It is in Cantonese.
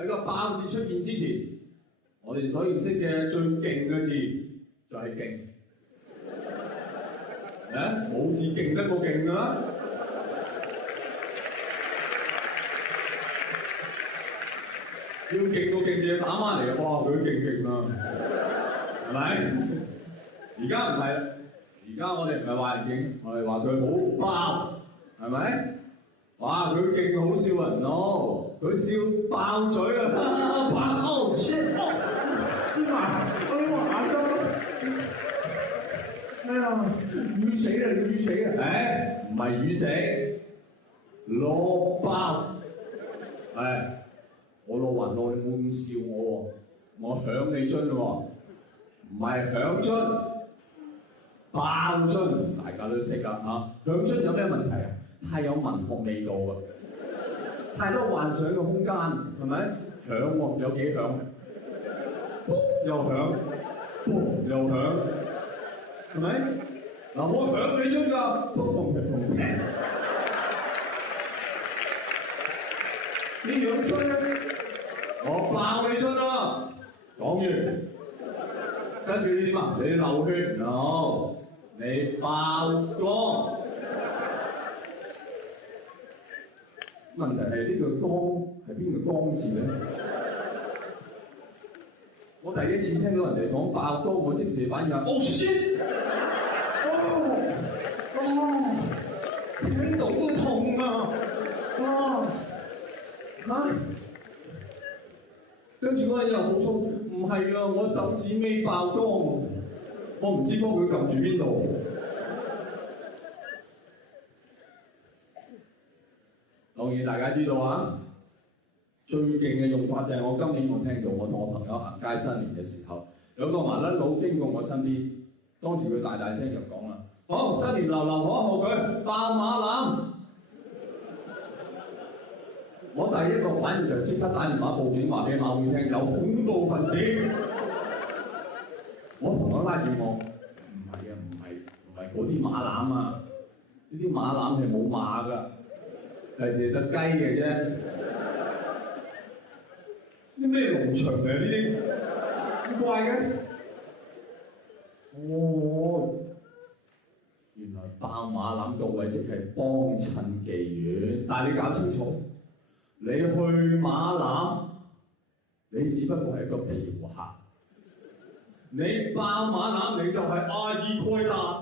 喺個爆字出現之前，我哋所認識嘅最勁嘅字就係勁。冇字勁得過勁㗎啦！要勁過勁字打翻嚟，哇！佢勁啊，係咪？而家唔係啦，而家我哋唔係話人勁，我哋話佢好爆，係咪？哇！佢勁好笑人咯，佢笑爆嘴啊！爆shit！魚死啦！魚死啦！唔係魚死，落爆。我老雲路，你冇咁笑我喎，我響你樽喎，唔係響樽，爆樽，大家都識㗎嚇。響樽有咩問題啊？太有文學味道啊，太多幻想嘅空間，係咪？響喎，有幾響？又響，又響，係咪？嗱，我響你樽㗎，砰砰砰！你樣衰咧，我爆你樽啦！講完，跟住你點啊？你流血，no，你爆光。問題係呢個光係邊個光字咧？我第一次聽到人哋講爆光，我即時反應係oh shit！聽到都痛啊！跟住嗰個人又補充，唔係啊，我手指尾爆光，我唔知幫佢撳住邊度。當然大家知道啊，最勁嘅用法就係我今年我聽到，我同我朋友行街新年嘅時候，有個麻甩佬經過我身邊，當時佢大大聲就講啦：好，新年流流可賀佢爆馬攬。我第一個反應就即刻打電話報警，話俾馬會聽有恐怖分子。我朋友拉住我，唔係啊，唔係嗰啲馬攬啊，呢啲馬攬係冇馬㗎，係淨係得雞嘅啫。啲咩農場嚟呢啲？怪嘅。原來爆馬攬到位即係幫襯妓院，但係你搞清楚。你去馬攬，你只不過係個嫖客；你爆馬攬，你就係阿爾蓋達。